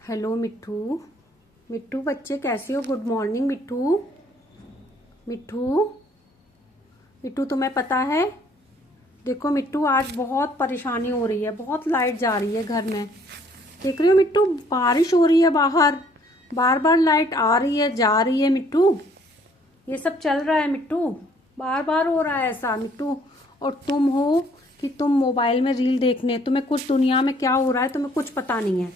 Hello मिट्ठू। मिट्ठू बच्चे कैसे हो? गुड मॉर्निंग मिट्ठू। मिट्ठू मिट्ठू तुम्हें पता है, देखो मिट्ठू आज बहुत परेशानी हो रही है, बहुत लाइट जा रही है घर में। देख रही हो मिट्ठू, बारिश हो रही है बाहर, बार बार लाइट आ रही है जा रही है मिट्ठू। ये सब चल रहा है मिट्ठू, बार बार हो रहा है ऐसा मिट्ठू। और तुम हो कि तुम मोबाइल में रील देखने, तुम्हें कुछ दुनिया में क्या हो रहा है तुम्हें कुछ पता नहीं है।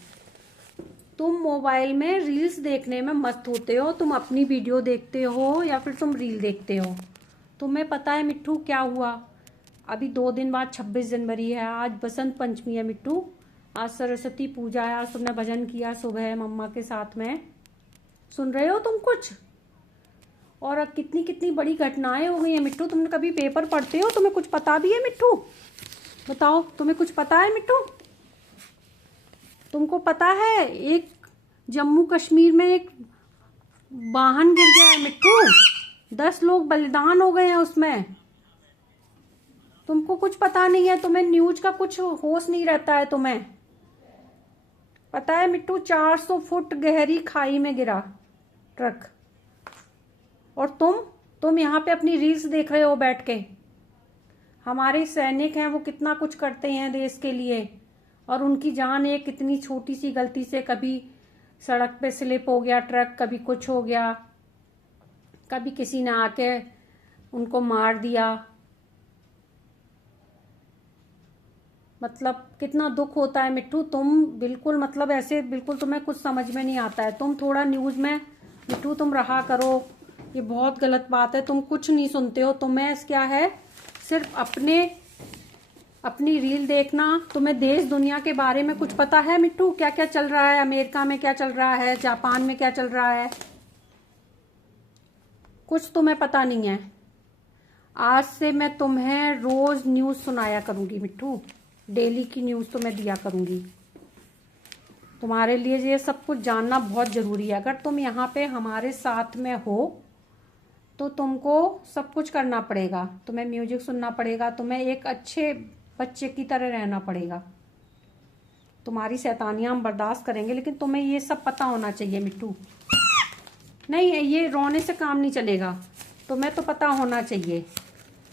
तुम मोबाइल में रील्स देखने में मस्त होते हो, तुम अपनी वीडियो देखते हो या फिर तुम रील देखते हो। तुम्हें पता है मिट्ठू क्या हुआ? अभी 2 दिन बाद 26 जनवरी है, आज बसंत पंचमी है मिट्ठू। आज सरस्वती पूजा है, आज तुमने भजन किया सुबह मम्मा के साथ में, सुन रहे हो तुम कुछ? और अब कितनी कितनी बड़ी घटनाएं हो गई हैं मिट्ठू। तुमने कभी पेपर पढ़ते हो? तुम्हें कुछ पता भी है मिट्ठू? बताओ तुम्हें कुछ पता है मिट्ठू? तुमको पता है एक जम्मू कश्मीर में एक वाहन गिर गया है मिट्ठू, 10 लोग बलिदान हो गए हैं उसमें। तुमको कुछ पता नहीं है, तुम्हें न्यूज का कुछ होश नहीं रहता है। तुम्हें पता है मिट्टू, 400 फुट गहरी खाई में गिरा ट्रक, और तुम यहाँ पे अपनी रील्स देख रहे हो बैठ के। हमारे सैनिक हैं, वो कितना कुछ करते हैं देश के लिए, और उनकी जान एक कितनी छोटी सी गलती से, कभी सड़क पे स्लिप हो गया ट्रक, कभी कुछ हो गया, कभी किसी ने आके उनको मार दिया। मतलब कितना दुख होता है मिट्टू। तुम बिल्कुल मतलब ऐसे बिल्कुल तुम्हें कुछ समझ में नहीं आता है। तुम थोड़ा न्यूज में मिट्टू तुम रहा करो, ये बहुत गलत बात है। तुम कुछ नहीं सुनते हो, तुम्हें क्या है, सिर्फ अपनी रील देखना। तुम्हें देश दुनिया के बारे में कुछ पता है मिट्टू? क्या क्या चल रहा है अमेरिका में, क्या चल रहा है जापान में, क्या चल रहा है? कुछ तुम्हें पता नहीं है। आज से मैं तुम्हें रोज न्यूज सुनाया करूंगी मिट्टू, डेली की न्यूज तुम्हें दिया करूंगी। तुम्हारे लिए ये सब कुछ जानना बहुत जरूरी है। अगर तुम यहाँ पे हमारे साथ में हो तो तुमको सब कुछ करना पड़ेगा। तुम्हें म्यूजिक सुनना पड़ेगा, तुम्हें एक अच्छे बच्चे की तरह रहना पड़ेगा। तुम्हारी शैतानियां हम बर्दाश्त करेंगे, लेकिन तुम्हें ये सब पता होना चाहिए मिट्टू। नहीं, ये रोने से काम नहीं चलेगा, तुम्हें तो पता होना चाहिए।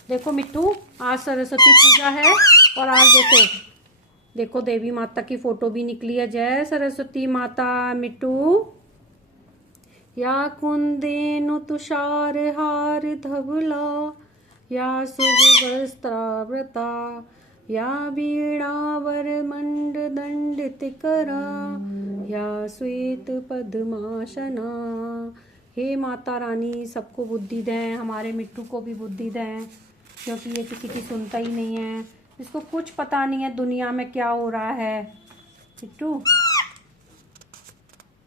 देखो मिट्टू, आज सरस्वती पूजा है, और आज देखो देवी माता की फोटो भी निकली है। जय सरस्वती माता मिट्टू। या कुंदेनु तुषार हार धवला, या शुभ वस्त्रावृता, या वीणावर मंड दंडित करा, या श्वेत पद्मासना। हे माता रानी, सबको बुद्धि दें, हमारे मिट्टू को भी बुद्धि दें, क्योंकि ये किसी की सुनता ही नहीं है। इसको कुछ पता नहीं है दुनिया में क्या हो रहा है मिट्टू।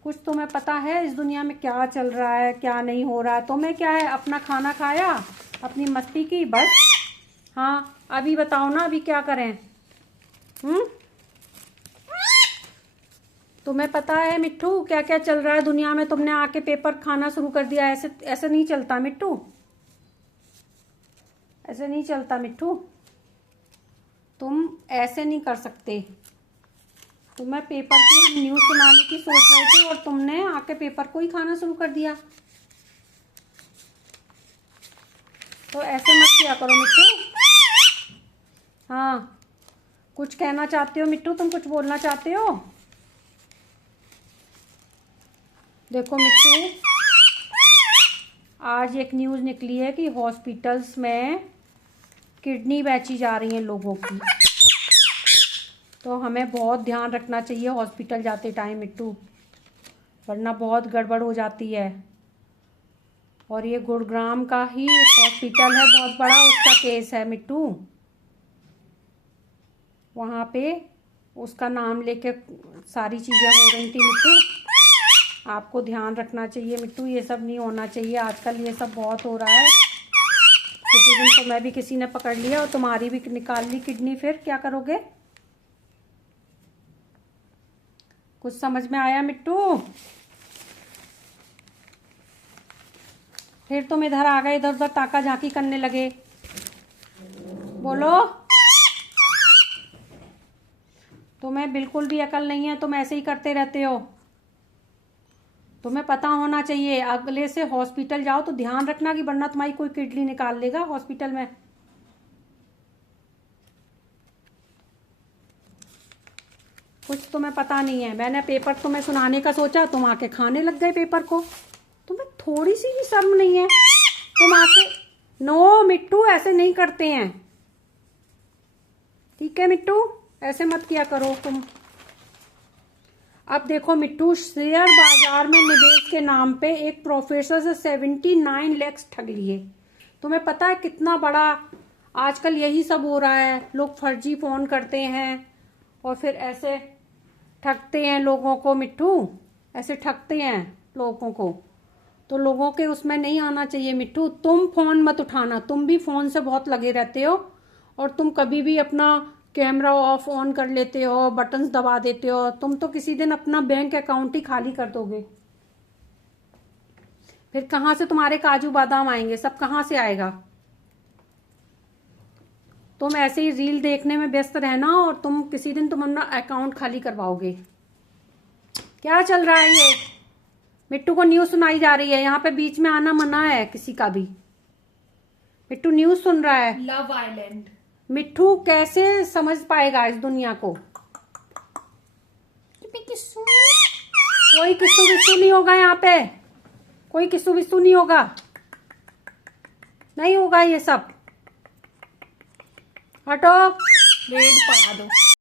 कुछ तुम्हें पता है इस दुनिया में क्या चल रहा है, क्या नहीं हो रहा है? तुम्हें क्या है, अपना खाना खाया, अपनी मस्ती की, बस। हाँ अभी बताओ ना, अभी क्या करें? तुम्हें पता है मिट्टू क्या क्या चल रहा है दुनिया में? तुमने आके पेपर खाना शुरू कर दिया। ऐसे ऐसे नहीं चलता मिट्टू, ऐसे नहीं चलता मिट्टू। तुम ऐसे नहीं कर सकते। तुम्हें पेपर की न्यूज सुनाने की सोच रहे थे और तुमने आके पेपर को ही खाना शुरू कर दिया। तो ऐसे मत किया करो मिट्टू। हाँ, कुछ कहना चाहते हो मिट्टू? तुम कुछ बोलना चाहते हो? देखो मिट्टू, आज एक न्यूज़ निकली है कि हॉस्पिटल्स में किडनी बेची जा रही हैं लोगों की। तो हमें बहुत ध्यान रखना चाहिए हॉस्पिटल जाते टाइम मिट्टू, वरना बहुत गड़बड़ हो जाती है। और ये गुरुग्राम का ही हॉस्पिटल है, बहुत बड़ा उसका केस है मिट्टू। वहाँ पे उसका नाम लेके सारी चीज़ें हो रही थी मिट्टू। आपको ध्यान रखना चाहिए मिट्टू, ये सब नहीं होना चाहिए। आजकल ये सब बहुत हो रहा है। किसी दिन तो मैं भी किसी ने पकड़ लिया और तुम्हारी भी निकाल ली किडनी, फिर क्या करोगे? कुछ समझ में आया मिट्टू? फिर तुम इधर आ गए, इधर उधर ताका झांकी करने लगे। बोलो, तुम्हें बिल्कुल भी अकल नहीं है, तुम ऐसे ही करते रहते हो। तुम्हें पता होना चाहिए, अगले से हॉस्पिटल जाओ तो ध्यान रखना कि वरना तुम्हारी कोई किडनी निकाल लेगा हॉस्पिटल में। कुछ तुम्हें पता नहीं है। मैंने पेपर तुम्हें सुनाने का सोचा, तुम आके खाने लग गए पेपर को। तुम्हें थोड़ी सी भी शर्म नहीं है? तुम आके, नो मिट्टू, ऐसे नहीं करते हैं, ठीक है मिट्टू, ऐसे मत किया करो तुम। अब देखो मिट्टू, शेयर बाजार में निवेश के नाम पे एक प्रोफेसर से 79 लाख ठग लिए। तुम्हें पता है कितना बड़ा आजकल यही सब हो रहा है? लोग फर्जी फोन करते हैं और फिर ऐसे ठगते हैं लोगों को मिट्टू, ऐसे ठगते हैं लोगों को। तो लोगों के उसमें नहीं आना चाहिए मिट्टू। तुम फोन मत उठाना, तुम भी फोन से बहुत लगे रहते हो और तुम कभी भी अपना कैमरा ऑफ ऑन कर लेते हो, बटन्स दबा देते हो। तुम तो किसी दिन अपना बैंक अकाउंट ही खाली कर दोगे। फिर कहां से तुम्हारे काजू बादाम आएंगे? सब कहां से आएगा? तुम ऐसे ही रील देखने में व्यस्त रहना और तुम किसी दिन तुम अपना अकाउंट खाली करवाओगे। क्या चल रहा है ये? मिट्टू को न्यूज सुनाई जा रही है, यहाँ पे बीच में आना मना है किसी का भी। मिट्टू न्यूज सुन रहा है। Love island. मिट्टू कैसे समझ पाएगा इस दुनिया को? कोई किस्सू विस्सू नहीं होगा यहाँ पे, कोई किस्सू विस्सू नहीं होगा, नहीं होगा ये सब। हटो, रेड पढ़ा दो।